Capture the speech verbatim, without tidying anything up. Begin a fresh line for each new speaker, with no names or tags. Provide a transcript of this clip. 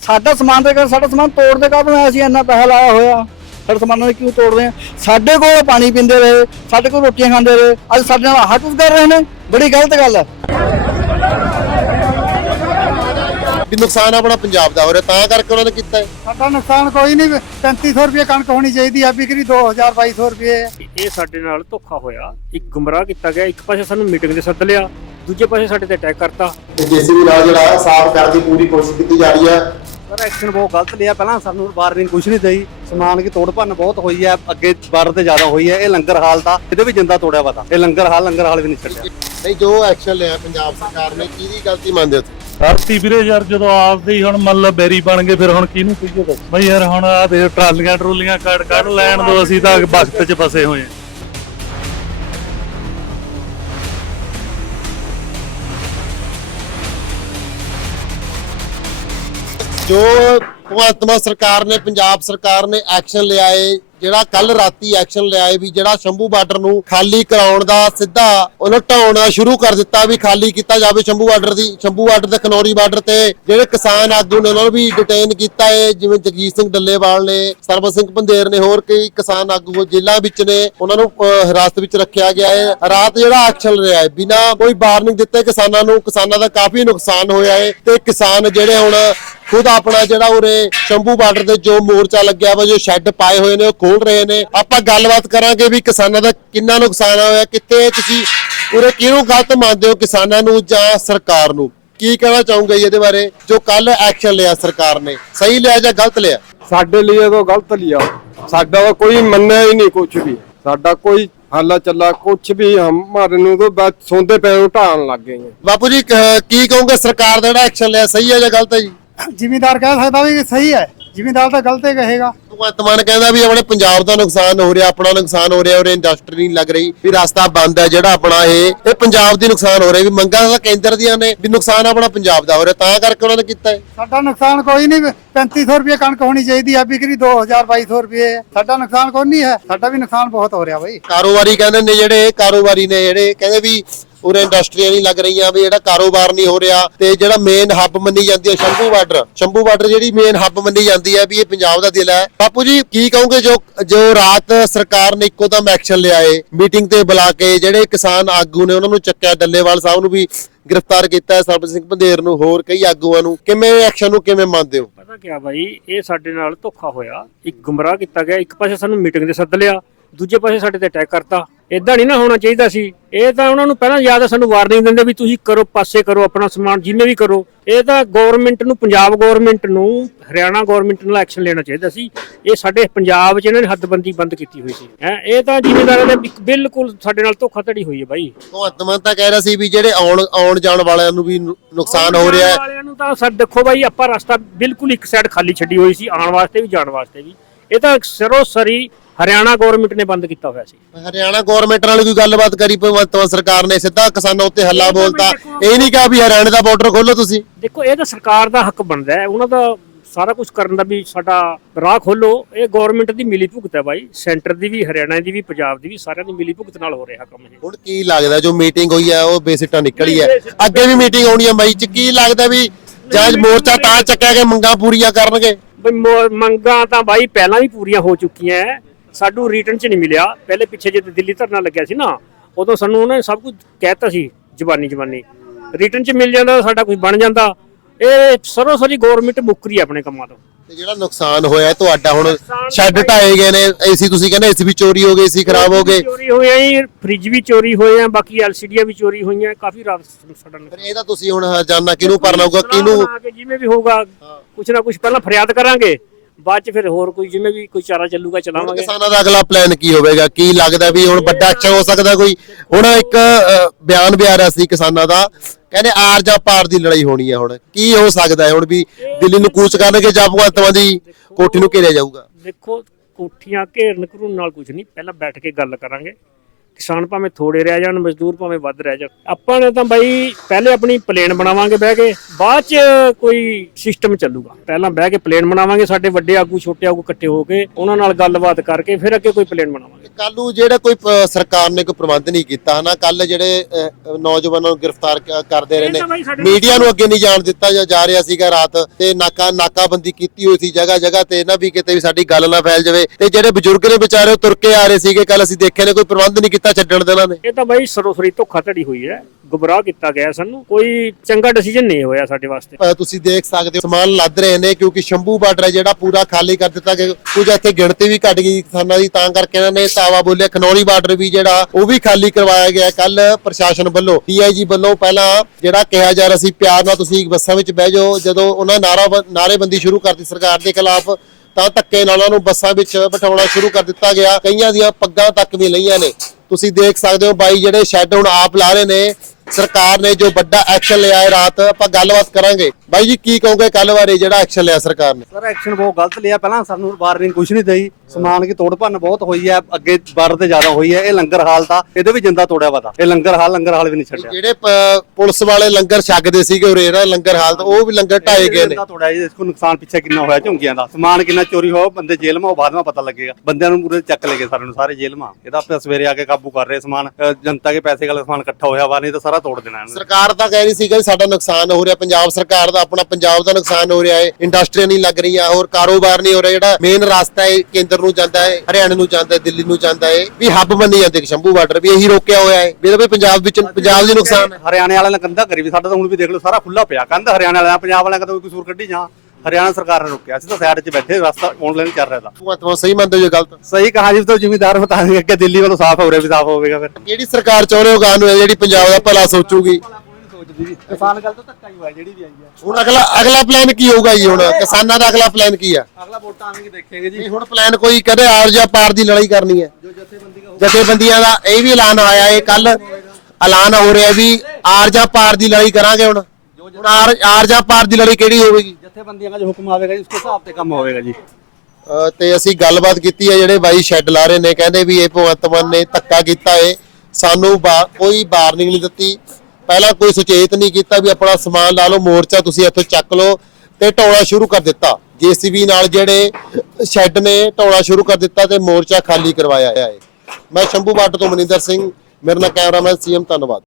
ਸਾਡਾ ਸਮਾਨ ਦੇ ਕਰ ਸਾਡਾ ਸਮਾਨ ਤੋੜਦੇ ਕਾਹਦੋਂ ਆ? ਅਸੀਂ ਇੰਨਾ ਪੈਸਾ ਲਾਇਆ ਹੋਇਆ, ਸਾਡੇ ਸਮਾਨਾਂ ਦੇ ਕਿਉਂ ਤੋੜਦੇ ਆ? ਸਾਡੇ ਕੋਲ ਪਾਣੀ ਪੀਂਦੇ ਰਹੇ, ਸਾਡੇ ਕੋਲ ਰੋਟੀਆਂ ਖਾਂਦੇ ਰਹੇ, ਅੱਜ ਸਾਡੇ ਨਾਲ ਆਹ ਕੁਝ ਕਰ ਰਹੇ ਨੇ। ਬੜੀ ਗਲਤ ਗੱਲ ਹੈ।
ਵੀ ਨੁਕਸਾਨ ਆਪਣਾ ਪੰਜਾਬ ਦਾ ਹੋ ਰਿਹਾ ਤਾਂ ਕਰਕੇ ਉਹਨਾਂ ਨੇ ਕੀਤਾ ਹੈ।
ਸਾਡਾ ਨੁਕਸਾਨ ਕੋਈ ਨਹੀਂ, ਪੈਂਤੀ ਸੌ ਰੁਪਏ ਕਣਕ ਹੋਣੀ ਚਾਹੀਦੀ ਆ, ਵਿਕਰੀ ਦੋ ਹਜ਼ਾਰ ਬਾਈ ਸੌ ਰੁਪਏ।
ਇਹ ਸਾਡੇ ਨਾਲ ਧੋਖਾ ਹੋਇਆ, ਇੱਕ ਗੁੰਮਰਾਹ ਕੀਤਾ ਗਿਆ। ਇੱਕ ਪਾਸੇ ਸਾਨੂੰ ਮੀਟਿੰਗ ਦੇ ਸੱਦ ਲਿਆ, ਦੂਜੇ ਪਾਸੇ ਸਾਡੇ ਤੇ ਅਟੈਕ ਕਰਤਾ।
ਜੇਸੀਬੀ ਨਾਲ ਜਿਹੜਾ ਸਾਫ਼ ਕਰਨ ਦੀ ਪੂਰੀ ਕੋਸ਼ਿਸ਼ ਕੀਤੀ ਜਾ ਰਹੀ ਹੈ।
ਸਰ ਐਕਸ਼ਨ ਬਹੁਤ ਗਲਤ ਲਿਆ। ਪਹਿਲਾਂ ਸਾਨੂੰ ਵਾਰਨਿੰਗ ਕੁਝ ਨਹੀਂ ਦਈ। ਸਮਾਨ ਕੀ ਤੋੜ ਭੰਨ ਬਹੁਤ ਹੋਈ ਹੈ, ਅੱਗੇ ਬਾਰ ਤੇ ਜ਼ਿਆਦਾ ਹੋਈ ਹੈ। ਇਹ ਲੰਗਰ ਹਾਲ ਦਾ ਇਹਦੇ ਵੀ ਜਿੰਦਾ ਤੋੜਿਆ ਪਤਾ। ਇਹ ਲੰਗਰ ਹਾਲ ਲੰਗਰ ਹਾਲ ਵੀ ਨਹੀਂ ਛੱਡਿਆ।
ਨਹੀਂ, ਜੋ ਐਕਸ਼ਨ ਲਿਆ ਪੰਜਾਬ ਸਰਕਾਰ ਨੇ, ਕਿਹਦੀ ਗਲਤੀ ਮੰਨਦੇ ਹੋ ਤੁਸੀਂ?
ਧਰਤੀ ਵੀਰੇ ਯਾਰ, ਜਦੋਂ ਆਪਦੇ ਹੀ ਹੁਣ ਮੰਨ ਲਾ ਬੈਰੀ ਬਣ ਗਏ, ਫਿਰ ਹੁਣ ਕਿਹਨੂੰ ਕਹੀਏ ਦੱਸ ਬਈ ਯਾਰ। ਹੁਣ ਆ ਦੇ ਟਰਾਲੀਆਂ ਟਰੂਲੀਆਂ ਕੱਢ ਕੱਢ ਲੈਣ ਦੋ, ਅਸੀਂ ਤਾਂ ਵਕਤ 'ਚ ਫਸੇ ਹੋਏ ਹਾਂ।
ਜੋ ਭਗਵੰਤ ਮਾਨ ਸਰਕਾਰ ਨੇ, ਪੰਜਾਬ ਸਰਕਾਰ ਨੇ ਐਕਸ਼ਨ ਲਿਆ ਏ, ਜਿਹੜਾ ਕੱਲ ਰਾਤੀ ਐਕਸ਼ਨ ਲਿਆ ਏ ਵੀ ਜਿਹੜਾ ਸ਼ੰਭੂ ਬਾਰਡਰ ਨੂੰ ਖਾਲੀ ਕਰਾਉਣ ਦਾ ਸਿੱਧਾ ਉਹਨਾਂ ਢਾਉਣਾ ਸ਼ੁਰੂ ਕਰ ਦਿੱਤਾ, ਵੀ ਖਾਲੀ ਕੀਤਾ ਜਾਵੇ ਸ਼ੰਭੂ ਬਾਰਡਰ ਦੀ। ਸ਼ੰਭੂ ਬਾਰਡਰ ਤੇ ਖਨੌਰੀ ਬਾਰਡਰ ਤੇ ਜਿਹੜੇ ਕਿਸਾਨ ਆਗੂ ਨੇ ਉਹਨਾਂ ਨੂੰ ਵੀ ਡਿਟੇਨ ਕੀਤਾ ਏ, ਜਿਵੇਂ ਜਗਜੀਤ ਸਿੰਘ ਡੱਲੇਵਾਲ ਨੇ, ਸਰਬਤ ਸਿੰਘ ਪੰਧੇਰ ਨੇ, ਹੋਰ ਕਈ ਕਿਸਾਨ ਆਗੂ ਜੇਲ੍ਹਾਂ ਵਿੱਚ ਨੇ, ਉਹਨਾਂ ਨੂੰ ਹਿਰਾਸਤ ਵਿੱਚ ਰੱਖਿਆ ਗਿਆ ਹੈ। ਰਾਤ ਜਿਹੜਾ ਐਕਸ਼ਨ ਲਿਆ ਹੈ ਬਿਨਾਂ ਕੋਈ ਵਾਰਨਿੰਗ ਦਿੱਤੇ ਕਿਸਾਨਾਂ ਨੂੰ, ਕਿਸਾਨਾਂ ਦਾ ਕਾਫੀ ਨੁਕਸਾਨ ਹੋਇਆ ਹੈ। ਤੇ ਕਿਸਾਨ ਜਿਹੜੇ ਹੁਣ ਖੁਦ ਆਪਣਾ ਜਿਹੜਾ ਉਰੇ ਸ਼ੰਭੂ ਬਾਰਡਰ ਦੇ ਜੋ ਮੋਰਚਾ ਲੱਗਿਆ ਵਾ, ਜੋ ਸ਼ੈੱਡ ਪਾਏ ਹੋਏ ਨੇ, ਉਹ ਖੋਲ ਰਹੇ ਨੇ। ਆਪਾਂ ਗੱਲਬਾਤ ਕਰਾਂਗੇ ਵੀ ਕਿਸਾਨਾਂ ਦਾ ਕਿੰਨਾ ਨੁਕਸਾਨ ਹੋਇਆ, ਕਿੱਥੇ ਤੁਸੀਂ ਉਰੇ ਕਿਹਨੂੰ ਗਲਤ ਮੰਨਦੇ ਹੋ, ਕਿਸਾਨਾਂ ਨੂੰ ਜਾਂ ਸਰਕਾਰ ਨੂੰ? ਕੀ ਕਹਿਣਾ ਚਾਹੋਗੇ ਇਹਦੇ ਬਾਰੇ? ਜੋ ਕੱਲ ਐਕਸ਼ਨ ਲਿਆ ਸਰਕਾਰ ਨੇ, ਸਹੀ ਲਿਆ ਜਾਂ ਗਲਤ ਲਿਆ?
ਸਾਡੇ लिए तो गलत लिया। साडा तो कोई मन्ना ही नहीं कुछ भी। साडा कोई हल्ला चला कुछ भी, हमारे ਨੂੰ तो बस सोंदे पे ਢਾਣ ਲੱਗ ਗਏ।
ਬਾਪੂ ਜੀ ਕੀ ਕਹੋਗੇ, ਸਰਕਾਰ ਦਾ ਜਿਹੜਾ ਐਕਸ਼ਨ ਲਿਆ ਸਹੀ ਹੈ ਜਾਂ ਗਲਤ ਹੈ ਜੀ?
ਜ਼ਿਮੀਂਦਾਰ ਕਹਿ ਸਕਦਾ ਵੀ ਸਹੀ ਹੈ, ਜ਼ਿਮੀਂਦਾਰ ਤਾਂ ਗਲਤ ਹੀ ਕਹੇਗਾ।
ਭਗਵੰਤ ਮਾਨ ਕਹਿੰਦਾ ਵੀ ਆਪਣੇ ਪੰਜਾਬ ਦਾ ਨੁਕਸਾਨ ਹੋ ਰਿਹਾ, ਆਪਣਾ ਨੁਕਸਾਨ ਹੋ ਰਿਹਾ, ਔਰ ਇੰਡਸਟਰੀ ਨਹੀਂ ਲੱਗ ਰਹੀ, ਵੀ ਰਸਤਾ ਬੰਦ ਹੈ ਜਿਹੜਾ ਆਪਣਾ, ਇਹ ਇਹ ਪੰਜਾਬ ਦੀ ਨੁਕਸਾਨ ਹੋ ਰਿਹਾ, ਵੀ ਮੰਗਾਂ ਤਾਂ ਕੇਂਦਰ ਦੀਆਂ ਨੇ, ਵੀ ਨੁਕਸਾਨ ਆਪਣਾ ਪੰਜਾਬ ਦਾ ਹੋ ਰਿਹਾ ਤਾਂ ਕਰਕੇ ਉਹਨਾਂ ਨੇ ਕੀਤਾ ਹੈ।
ਸਾਡਾ ਨੁਕਸਾਨ ਕੋਈ ਨਹੀਂ, ਪੈਂਤੀ ਸੌ ਰੁਪਏ ਕਣਕ ਹੋਣੀ ਚਾਹੀਦੀ ਆ, ਵਿਕਰੀ ਦੋ ਹਜ਼ਾਰ ਬਾਈ ਸੌ ਰੁਪਏ। ਸਾਡਾ ਨੁਕਸਾਨ ਕੋਈ ਨਹੀਂ ਹੈ, ਸਾਡਾ ਵੀ ਨੁਕਸਾਨ ਬਹੁਤ ਹੋ ਰਿਹਾ ਬਾਈ।
ਕਾਰੋਬਾਰੀ ਕਹਿੰਦੇ ਨੇ, ਜਿਹੜੇ ਕਾਰੋਬਾਰੀ ਨੇ, ਜਿਹੜੇ ਕਹਿੰਦੇ ਵੀ ਉਰੇ ਇੰਡਸਟਰੀਆਂ ਨਹੀਂ ਲੱਗ ਰਹੀਆਂ, ਵੀ ਜਿਹੜਾ ਕਾਰੋਬਾਰ ਨਹੀਂ ਹੋ ਰਿਹਾ। ਤੇ ਜਿਹੜਾ ਮੇਨ ਹੱਬ ਮੰਨੀ ਜਾਂਦੀ ਹੈ ਸ਼ੰਭੂ ਬਾਰਡਰ, ਸ਼ੰਭੂ ਬਾਰਡਰ ਜਿਹੜੀ ਮੇਨ ਹੱਬ ਮੰਨੀ ਜਾਂਦੀ ਹੈ ਵੀ ਇਹ ਪੰਜਾਬ ਦਾ ਦਿਲ ਹੈ। ਬਾਪੂ ਜੀ ਕੀ ਕਹੋਗੇ, ਜੋ ਜੋ ਰਾਤ ਸਰਕਾਰ ਨੇ ਇੱਕੋ ਦਮ ਐਕਸ਼ਨ ਲਿਆ ਏ, ਮੀਟਿੰਗ ਤੇ ਬੁਲਾ ਕੇ ਜਿਹੜੇ ਕਿਸਾਨ ਆਗੂ ਨੇ ਉਹਨਾਂ ਨੂੰ ਚੱਕਿਆ, ਡੱਲੇਵਾਲ ਸਾਹਿਬ ਨੂੰ ਵੀ ਗ੍ਰਿਫਤਾਰ ਕੀਤਾ, ਸਰਬਤ ਸਿੰਘ ਪੰਧੇਰ ਨੂੰ, ਹੋਰ ਕਈ ਆਗੂਆਂ ਨੂੰ, ਕਿਵੇਂ ਐਕਸ਼ਨ ਨੂੰ ਕਿਵੇਂ ਮੰਨਦੇ ਹੋ?
ਪਤਾ ਕਿਆ ਬਾਈ, ਇਹ ਸਾਡੇ ਨਾਲ ਧੋਖਾ ਹੋਇਆ, ਇੱਕ ਗੁੰਮਰਾਹ ਕੀਤਾ ਗਿਆ। ਇੱਕ ਪਾਸੇ ਸਾਨੂੰ ਮੀਟਿੰਗ ਦੇ ਸੱਦ ਲਿਆ, ਦੂਜੇ ਪਾਸੇ ਸਾਡੇ ਤੇ ਅਟੈਕ ਕਰਤਾ। ਏਦਾਂ ਨਹੀਂ ਨਾ ਹੋਣਾ ਚਾਹੀਦਾ ਸੀ। ਇਹ ਤਾਂ ਉਹਨਾਂ ਨੂੰ ਪਹਿਲਾਂ ਯਾਦ ਹੈ, ਸਾਨੂੰ ਵਾਰਨਿੰਗ ਦਿੰਦੇ ਵੀ ਤੁਸੀਂ ਕਰੋ, ਪਾਸੇ ਕਰੋ, ਆਪਣਾ ਸਮਾਨ ਜਿਵੇਂ ਵੀ ਕਰੋ। ਇਹ ਤਾਂ ਗਵਰਨਮੈਂਟ ਨੂੰ, ਪੰਜਾਬ ਗਵਰਨਮੈਂਟ ਨੂੰ, ਹਰਿਆਣਾ ਗਵਰਨਮੈਂਟ ਨਾਲ ਐਕਸ਼ਨ ਲੈਣਾ ਚਾਹੀਦਾ ਸੀ। ਇਹ ਸਾਡੇ ਪੰਜਾਬ 'ਚ ਇਹਨਾਂ ਨੇ ਹੱਦਬੰਦੀ ਬੰਦ ਕੀਤੀ ਹੋਈ ਸੀ। ਹੈ ਇਹ ਤਾਂ ਜ਼ਿਮੀਂਦਾਰਾਂ ਦੇ ਬਿਲਕੁਲ ਸਾਡੇ ਨਾਲ ਧੋਖਾਧੜੀ ਹੋਈ ਹੈ ਬਾਈ।
ਭਗਵੰਤ ਮਾਨ ਤਾਂ ਕਹਿ ਰਿਹਾ ਸੀ ਵੀ ਜਿਹੜੇ ਆਉਣ ਆਉਣ ਜਾਣ ਵਾਲਿਆਂ ਨੂੰ ਵੀ ਨੁਕਸਾਨ ਹੋ ਰਿਹਾ ਹੈ।
ਵਾਲਿਆਂ ਨੂੰ ਤਾਂ ਸਰ ਦੇਖੋ ਬਾਈ, ਆਪਾਂ ਰਸਤਾ ਬਿਲਕੁਲ ਇੱਕ ਸਾਈਡ ਖਾਲੀ ਛੱਡੀ ਹੋਈ ਸੀ, ਆਉਣ ਵਾਸਤੇ ਵੀ ਜਾਣ ਵਾਸਤੇ ਵੀ। ਇਹ ਤਾਂ ਸਰੋ ਸਰੀ ਹਰਿਆਣਾ ਗਵਰਨਮੈਂਟ ਨੇ ਬੰਦ ਕੀਤਾ ਹੋਇਆ ਸੀ।
ਹਰਿਆਣਾ ਗਵਰਨਮੈਂਟ ਨਾਲ ਕੋਈ ਗੱਲਬਾਤ ਕਰੀ ਭਗਵੰਤ ਮਾਨ ਸਰਕਾਰ ਨੇ? ਸਿੱਧਾ ਕਿਸਾਨਾਂ ਉੱਤੇ ਹੱਲਾ ਬੋਲਤਾ, ਇਹ ਨਹੀਂ ਕਿਹਾ ਵੀ ਹਰਿਆਣੇ ਦਾ ਬਾਰਡਰ ਖੋਲੋ ਤੁਸੀਂ।
ਦੇਖੋ ਇਹ ਤਾਂ ਸਰਕਾਰ ਦਾ ਹੱਕ ਬਣਦਾ ਹੈ, ਉਹਨਾਂ ਦਾ ਸਾਰਾ ਕੁਝ ਕਰਨ ਦਾ, ਵੀ ਸਾਡਾ ਰਾਹ ਖੋਲੋ। ਇਹ ਗਵਰਨਮੈਂਟ ਦੀ ਮਿਲੀ ਭੁਗਤ ਹੈ ਬਾਈ, ਸੈਂਟਰ ਦੀ ਵੀ, ਹਰਿਆਣਾ ਦੀ ਵੀ, ਪੰਜਾਬ ਦੀ ਵੀ, ਸਾਰਿਆਂ ਦੀ ਮਿਲੀ ਭੁਗਤ ਨਾਲ ਹੋ ਰਿਹਾ ਕੰਮ ਇਹ।
ਹੁਣ ਕੀ ਲੱਗਦਾ ਜੋ ਮੀਟਿੰਗ ਹੋਈ ਹੈ ਉਹ ਬੇਸਿੱਟਾ ਨਿਕਲੀ ਹੈ, ਅੱਗੇ ਵੀ ਮੀਟਿੰਗ ਹੋਣੀ ਹੈ ਮਈ ਚ, ਕੀ ਲੱਗਦਾ ਵੀ ਜਾਂ ਮੋਰਚਾ ਤਾਂ ਚੱਕਿਆ ਕਿ ਮੰਗਾਂ ਪੂਰੀਆਂ ਕਰਨਗੇ?
ਬਈ ਮੰਗਾਂ ਤਾਂ ਬਾਈ ਪਹਿਲਾਂ ਵੀ ਪੂਰੀਆਂ ਹੋ ਚੁੱਕੀਆਂ, ਸਾਨੂੰ ਰਿਟਰਨ 'ਚ ਨਹੀਂ ਮਿਲਿਆ। ਪਹਿਲੇ ਪਿੱਛੇ ਜੇ ਦਿੱਲੀ ਧਰਨਾ ਲੱਗਿਆ ਸੀ ਨਾ, ਉਦੋਂ ਸਾਨੂੰ ਉਹਨਾਂ ਨੇ ਸਭ ਕੁਝ ਕਹਿਤਾ ਸੀ, ਜ਼ਬਾਨੀ ਜ਼ਬਾਨੀ। ਰਿਟਰਨ 'ਚ ਮਿਲ ਜਾਂਦਾ, ਸਾਡਾ ਕੁਝ ਬਣ ਜਾਂਦਾ। ਇਹ ਸਰੋ ਸਰੀ ਗਵਰਨਮੈਂਟ ਮੁੱਕਰੀ ਆਪਣੇ ਕੰਮਾਂ ਤੋਂ।
ਤੇ ਜਿਹੜਾ ਨੁਕਸਾਨ ਹੋਇਆ ਤੁਹਾਡਾ, ਹੁਣ ਸ਼ੈੱਡ ਢਾਏ ਗਏ ਨੇ, ਏਸੀ ਤੁਸੀਂ ਕਹਿੰਦੇ ਏਸੀ ਵੀ ਚੋਰੀ ਹੋ ਗਏ, ਏਸੀ ਖਰਾਬ ਹੋ ਗਏ,
ਚੋਰੀ ਹੋਏ ਆ, ਫ੍ਰਿਜ ਵੀ ਚੋਰੀ ਹੋਏ ਆ, ਬਾਕੀ ਐਲਸੀਡੀਆਂ ਵੀ ਚੋਰੀ ਹੋਈਆਂ, ਕਾਫੀ ਰਾਤ ਸਾਡਾ।
ਫਿਰ ਇਹ ਤਾਂ ਤੁਸੀਂ ਹੁਣ ਜਾਨਣਾ ਕਿਹਨੂੰ ਭਰਨਾ ਹੋਊਗਾ, ਕਿਹਨੂੰ?
ਜਿਵੇਂ ਵੀ ਹੋਊਗਾ ਕੁਛ ਨਾ ਕੁਛ ਪਹਿਲਾਂ ਫਰਿਆਦ ਕਰਾਂਗੇ, ਬਾਅਦ ਚ ਫਿਰ ਹੋਰ ਕੋਈ ਜਿਵੇਂ ਵੀ ਕੋਈ ਚਾਰਾ ਚੱਲੂਗਾ ਚਲਾਵਾਂਗੇ।
ਕਿਸਾਨਾਂ ਦਾ ਅਗਲਾ ਪਲਾਨ ਕੀ ਹੋਵੇਗਾ? ਕੀ ਲੱਗਦਾ ਵੀ ਹੁਣ ਵੱਡਾ ਐਕਸ਼ਨ ਹੋ ਸਕਦਾ ਕੋਈ? ਹੁਣ ਇੱਕ ਬਿਆਨ ਵੀ ਆ ਰਿਹਾ ਸੀ ਕਿਸਾਨਾਂ ਦਾ, ਕਹਿੰਦੇ ਆਰ ਜਾਂ ਪਾਰ ਦੀ ਲੜਾਈ ਹੋਣੀ ਹੈ। ਹੁਣ ਕੀ ਹੋ ਸਕਦਾ ਹੈ? ਹੁਣ ਵੀ ਦਿੱਲੀ ਨੂੰ ਕੂਚ ਕਰਨਗੇ ਜਾਂ ਭਗਵੰਤ ਮਾਨ ਦੀ ਕੋਠੀ ਨੂੰ ਘੇਰਿਆ ਜਾਊਗਾ?
ਦੇਖੋ ਕੋਠੀਆਂ ਘੇਰਨ ਘਰੂਨ ਨਾਲ ਕੁਝ ਨਹੀਂ, ਪਹਿਲਾਂ ਬੈਠ ਕੇ ਗੱਲ ਕਰਾਂਗੇ ਕਿਸਾਨ ਭਾਵੇਂ ਥੋੜੇ ਰਹਿ ਜਾਣ, ਮਜ਼ਦੂਰ ਭਾਵੇਂ ਵੱਧ ਰਹਿ ਜਾਣ। ਆਪਾਂ ਨੇ ਤਾਂ ਬਾਈ ਪਹਿਲੇ ਆਪਣੀ ਪਲੇਨ ਬਣਾਵਾਂਗੇ ਬਹਿ ਕੇ, ਬਾਅਦ ਚ ਕੋਈ ਸਿਸਟਮ ਚੱਲੂਗਾ। ਪਹਿਲਾਂ ਬਹਿ ਕੇ ਪਲੇਨ ਬਣਾਵਾਂਗੇ, ਸਾਡੇ ਵੱਡੇ ਆਗੂ ਛੋਟੇ ਆਗੂ ਇਕੱਠੇ ਹੋ ਕੇ ਉਹਨਾਂ ਨਾਲ ਗੱਲਬਾਤ ਕਰਕੇ ਫਿਰ ਅੱਗੇ ਕੋਈ ਪਲੇਨ ਬਣਾਵਾਂਗੇ।
ਕੱਲ ਨੂੰ ਜਿਹੜਾ ਕੋਈ ਅ, ਸਰਕਾਰ ਨੇ ਕੋਈ ਪ੍ਰਬੰਧ ਨਹੀਂ ਕੀਤਾ ਹਨਾ, ਕੱਲ ਜਿਹੜੇ ਅ, ਨੌਜਵਾਨਾਂ ਨੂੰ ਗ੍ਰਿਫਤਾਰ ਕ- ਕਰਦੇ ਰਹੇ ਨੇ, ਮੀਡੀਆ ਨੂੰ ਅੱਗੇ ਨਹੀਂ ਜਾਣ ਦਿੱਤਾ ਜਾ- ਜਾ ਰਿਹਾ ਸੀਗਾ ਰਾਤ, ਤੇ ਨਾਕਾ ਨਾਕਾਬੰਦੀ ਕੀਤੀ ਹੋਈ ਸੀ ਜਗ੍ਹਾ ਜਗ੍ਹਾ ਤੇ, ਨਾ ਵੀ ਕਿਤੇ ਵੀ ਸਾਡੀ ਗੱਲ ਨਾ ਫੈਲ ਜਾਵੇ। ਤੇ ਜਿਹੜੇ ਬਜ਼ੁਰਗ ਨੇ ਵਿਚਾਰੇ ਉਹ ਤੁਰ ਕੇ ਆ ਰਹੇ ਸੀਗੇ, ਕੱਲ ਅਸੀਂ ਦੇਖਿਆ ਨੇ ਕੋਈ ਪ੍ਰਬੰਧ ਨਹੀਂ ਕੀਤਾ ਛੱਡਣ ਦੇ ਉਹਨਾਂ ਨੇ।
ਇਹ ਤਾਂ ਬਾਈ ਸਰੋਸਰੀ ਧੋਖਾ ਧੜੀ ਹੋਈ ਹੈ, ਗੁੰਮਰਾਹ ਕੀਤਾ ਗਿਆ ਸਾਨੂੰ, ਕੋਈ ਚੰਗਾ ਡਿਸੀਜਨ ਨਹੀਂ ਹੋਇਆ ਸਾਡੇ ਵਾਸਤੇ।
ਅ, ਤੁਸੀਂ ਦੇਖ ਸਕਦੇ ਹੋ ਸਮਾਨ ਲੱਦ ਰਹੇ ਨੇ, ਕਿਉਂਕਿ ਸ਼ੰਭੂ ਬਾਰਡਰ ਹੈ ਜਿਹੜਾ ਪੂਰਾ ਖਾਲੀ ਕਰ ਦਿੱਤਾ ਗਿਆ। ਕੁਝ ਇੱਥੇ ਗਿਣਤੀ ਵੀ ਘਟ ਗਈ ਕਿਸਾਨਾਂ ਦੀ, ਤਾਂ ਕਰਕੇ ਇਹਨਾਂ ਨੇ ਤਾਵਾ ਬੋਲਿਆ। ਖਨੌਰੀ ਬਾਰਡਰ ਵੀ ਜਿਹੜਾ ਉਹ ਵੀ ਖਾਲੀ ਕਰਵਾਇਆ ਗਿਆ ਕੱਲ ਪ੍ਰਸ਼ਾਸਨ ਵੱਲੋਂ, ਡੀਆਈਜੀ ਵੱਲੋਂ। ਪਹਿਲਾਂ ਜਿਹੜਾ ਕਿਹਾ ਜਾ ਰਿਹਾ ਸੀ ਪਿਆਰ ਨਾਲ ਤੁਸੀਂ ਬੱਸਾਂ ਵਿੱਚ ਬਹਿ ਜਾਓ, ਜਦੋਂ ਉਹਨਾਂ ਨਾਰਾ ਨਾਰੇਬੰਦੀ ਸ਼ੁਰੂ ਕਰਤੀ ਸਰਕਾਰ ਦੇ ਖਿਲਾਫ, ਤਾਂ ਧੱਕੇ ਨਾਲ ਉਹਨਾਂ ਨੂੰ ਬੱਸਾਂ ਵਿੱਚ ਬਿਠਾਉਣਾ ਸ਼ੁਰੂ ਕਰ ਦਿੱਤਾ ਗਿਆ। ਕਈਆਂ ਦੀਆਂ ਪੱਗਾਂ ਤੱਕ ਵੀ ਲਈਆਂ ਨੇ। ਤੁਸੀਂ ਦੇਖ ਸਕਦੇ ਹੋ ਬਾਈ ਜਿਹੜੇ ਸ਼ੈੱਡ ਹੁਣ ਆਪ ਲਾ ਰਹੇ ਨੇ, ਸਰਕਾਰ ਨੇ ਜੋ ਵੱਡਾ ਐਕਸ਼ਨ ਲਿਆ ਹੈ ਰਾਤ। ਆਪਾਂ ਗੱਲਬਾਤ ਕਰਾਂਗੇ। ਬਾਈ ਜੀ ਕੀ ਕਹੋਗੇ ਕੱਲ ਬਾਰੇ ਜਿਹੜਾ ਐਕਸ਼ਨ ਲਿਆ ਸਰਕਾਰ ਨੇ?
ਸਰ ਐਕਸ਼ਨ ਬਹੁਤ ਗਲਤ ਲਿਆ। ਪਹਿਲਾਂ ਸਾਨੂੰ ਵਾਰਨਿੰਗ ਕੁਝ ਨਹੀਂ ਦਈ, ਸਮਾਨ ਕੀ ਤੋੜ ਭੰਨ ਬਹੁਤ ਹੋਈ ਹੈ, ਅੱਗੇ ਬਾਰ ਤੇ ਜ਼ਿਆਦਾ ਹੋਈ ਹੈ। ਇਹ ਲੰਗਰ ਹਾਲ ਤਾਂ ਇਹਦੇ ਵੀ ਜਿੰਦਾ ਤੋੜਿਆ ਵਾ ਤਾਂ ਇਹ ਲੰਗਰ ਹਾਲ ਲੰਗਰ ਹਾਲ ਵੀ ਨਹੀਂ ਛੱਡਿਆ।
ਜਿਹੜੇ ਪ- ਪੁਲਿਸ ਵਾਲੇ ਲੰਗਰ ਛਕਦੇ ਸੀਗੇ ਉਰੇ ਨਾ ਲੰਗਰ ਹਾਲ, ਤਾਂ ਉਹ ਵੀ ਲੰਗਰ ਢਾਏ ਗਏ ਨੇ।
ਜਿੰਦਾ ਤੋੜਿਆ ਜੀ, ਇਸਕੋ ਨੁਕਸਾਨ ਪਿੱਛੇ ਕਿੰਨਾ ਹੋਇਆ ਝੁੰਗੀਆਂ ਦਾ, ਸਮਾਨ ਕਿੰਨਾ ਚੋਰੀ ਹੋਇਆ, ਬੰਦੇ ਜੇਲ੍ਹ ਮਾ ਉਹ ਬਾਅਦ ਮਾ ਪਤਾ ਲੱਗੇਗਾ। ਬੰਦਿਆਂ ਨੂੰ ਪੂਰੇ ਚੱਕ ਲੈ ਗਏ ਸਾਰਿਆਂ ਨੂੰ, ਸਾਰੇ ਜੇਲ੍ਹ ਮਾ। ਇਹਦਾ ਆਪਾਂ ਸਵੇਰੇ ਆ ਕੇ ਕਾਬੂ ਕਰ ਰਹੇ ਸਮਾਨ, ਅ, ਜਨਤਾ ਕੇ ਪੈਸੇ ਵਾਲਾ ਸਮਾਨ ਇਕੱਠਾ ਹੋਇਆ ਵਾ, ਨਹੀਂ ਤਾਂ ਸਾਰਾ ਤੋੜ ਦੇਣਾ।
ਸਰਕਾਰ ਤਾਂ ਕਹਿ ਰਹੀ ਸੀਗਾ ਸਾਡਾ ਨੁਕਸਾਨ ਹੋ ਰਿਹਾ, ਪੰਜਾਬ ਸਰਕਾਰ ਦਾ, ਆਪਣਾ ਪੰਜਾਬ ਦਾ ਨੁਕਸਾਨ ਹੋ ਰਿਹਾ ਹੈ, ਇੰਡਸਟਰੀਆਂ ਨਹੀਂ ਲੱਗ ਰਹੀਆਂ, ਹੋਰ ਕਾਰੋਬਾਰ ਨਹੀਂ ਹੋ ਰਿਹਾ। ਜਿਹੜਾ ਮੇਨ ਰਸਤਾ ਹੈ ਕੇਂਦਰ ਨੂੰ ਜਾਂਦਾ ਹੈ, ਹਰਿਆਣਾ ਨੂੰ ਜਾਂਦਾ ਹੈ, ਦਿੱਲੀ ਨੂੰ ਜਾਂਦਾ ਹੈ, ਵੀ ਹੱਬ ਮੰਨੀ ਜਾਂਦੇ ਸ਼ੰਭੂ ਬਾਰਡਰ ਵੀ ਇਹੀ ਰੋਕਿਆ ਹੋਇਆ ਹੈ ਵੀ ਇਹਦਾ ਵੀ ਪੰਜਾਬ ਵਿੱਚ ਪੰਜਾਬ ਦੀ ਨੁਕਸਾਨ ਹੈ।
ਹਰਿਆਣੇ ਵਾਲਿਆਂ ਨੇ ਕੰਧਾ ਕਰੀ ਵੀ, ਸਾਡਾ ਤਾਂ ਹੁਣ ਵੀ ਦੇਖ ਲਓ ਸਾਰਾ ਖੁੱਲਾ ਪਿਆ ਕੰਧ। ਹਰਿਆਣੇ ਵਾਲਿਆਂ ਪੰਜਾਬ ਵਾਲਿਆਂ ਕਦੋਂ ਕੋਈ ਕਸੂਰ ਕੱਢੀ ਜਾਂ ਹਰਿਆਣਾ ਸਰਕਾਰ ਨੇ ਰੋਕਿਆ, ਅਸੀਂ ਤਾਂ ਸਾਈਡ 'ਚ ਬੈਠੇ, ਰਸਤਾ ਆਨਲਾਈਨ ਚੱਲ ਰਿਹਾ था।
ਤੁਹਾਨੂੰ ਸਹੀ ਮੰਨਦੇ ਹੋ ਗਲਤ?
ਸਹੀ ਕਹਾ ਜੀ, ਤਾਂ ਜ਼ਿਮੀਦਾਰ ਬਤਾ ਦੇंगे ਕਿ ਦਿੱਲੀ ਵੱਲੋਂ ਸਾਫ਼ ਹੋ ਰਿਹਾ ਵੀ ਸਾਫ਼ ਹੋਵੇਗਾ। ਫਿਰ
ਕਿਹੜੀ ਸਰਕਾਰ ਚਾਹ ਰਹੇ ਹੋ ਗਾਂ ਨੂੰ ਜਿਹੜੀ ਪੰਜਾਬ ਦਾ ਭਲਾ ਸੋਚੂਗੀ?
ਕਿਸਾਨ ਗੱਲ ਤਾਂ ਧੱਕਾ ਹੀ ਹੋਇਆ ਜਿਹੜੀ ਵੀ ਆਈ ਹੈ।
ਹੁਣ ਅਗਲਾ ਅਗਲਾ ਪਲਾਨ ਕੀ ਹੋਊਗਾ ਜੀ? ਹੁਣ ਕਿਸਾਨਾਂ ਦਾ ਅਗਲਾ ਪਲਾਨ ਕੀ ਆ?
ਅਗਲਾ ਵੋਟਾਂ ਆਵੇਂਗੇ ਦੇਖਾਂਗੇ ਜੀ।
ਨਹੀਂ ਹੁਣ ਪਲਾਨ ਕੋਈ ਕਦੇ ਆਰ ਜਾਂ ਪਾਰ ਦੀ ਲੜਾਈ ਕਰਨੀ ਹੈ। ਜਥੇਬੰਦੀਆਂ ਦਾ ਇਹ ਵੀ ਐਲਾਨ ਆਇਆ ਹੈ, ਕੱਲ ਐਲਾਨ ਹੋ ਰਿਹਾ ਵੀ ਆਰ ਜਾਂ ਪਾਰ ਦੀ ਲੜਾਈ ਕਰਾਂਗੇ। ਹੁਣ ਹੁਣ ਆਰ ਆਰ ਜਾਂ ਪਾਰ ਦੀ ਲੜਾਈ ਕਿਹੜੀ ਹੋਵੇਗੀ?
ਜਥੇਬੰਦੀਆਂ ਦਾ ਜੋ ਹੁਕਮ ਆਵੇਗਾ ਜੀ, ਉਸ ਦੇ ਹਿਸਾਬ ਤੇ ਕੰਮ ਹੋਵੇਗਾ ਜੀ।
ਅ, ਤੇ ਅਸੀਂ ਗੱਲਬਾਤ ਕੀਤੀ ਹੈ, ਜਿਹੜੇ ਬਾਈ ਸ਼ੈੱਡ ਲਾ ਰਹੇ ਨੇ, ਕਹਿੰਦੇ ਵੀ ਇਹ ਭਗਵੰਤ ਮਾਨ ਨੇ ਧੱਕਾ ਕੀਤਾ ਹੈ, ਸਾਨੂੰ ਬਾ- ਕੋਈ ਵਾਰਨਿੰਗ ਨਹੀਂ ਦਿੱਤੀ, ਪਹਿਲਾਂ ਕੋਈ ਸੁਚੇਤ ਨਹੀਂ ਕੀਤਾ ਵੀ ਆਪਣਾ ਸਮਾਨ ਲਾ ਲਓ, ਮੋਰਚਾ ਤੁਸੀਂ ਇੱਥੋਂ ਚੱਕ ਲਓ, ਤੇ ਢਾਉਣਾ ਸ਼ੁਰੂ ਕਰ ਦਿੱਤਾ। ਜੇਸੀਬੀ ਨਾਲ ਜਿਹੜੇ ਸ਼ੈੱਡ ਨੇ ਢਾਉਣਾ ਸ਼ੁਰੂ ਕਰ ਦਿੱਤਾ ਤੇ ਮੋਰਚਾ ਖਾਲੀ ਕਰਵਾਇਆ ਹੈ। ਮੈਂ ਸ਼ੰਭੂ ਬਾਰਡਰ ਤੋਂ ਮਨਿੰਦਰ ਸਿੰਘ, ਮੇਰੇ ਨਾਲ ਕੈਮਰਾਮੈਨ ਸੀਐਮ, ਧੰਨਵਾਦ।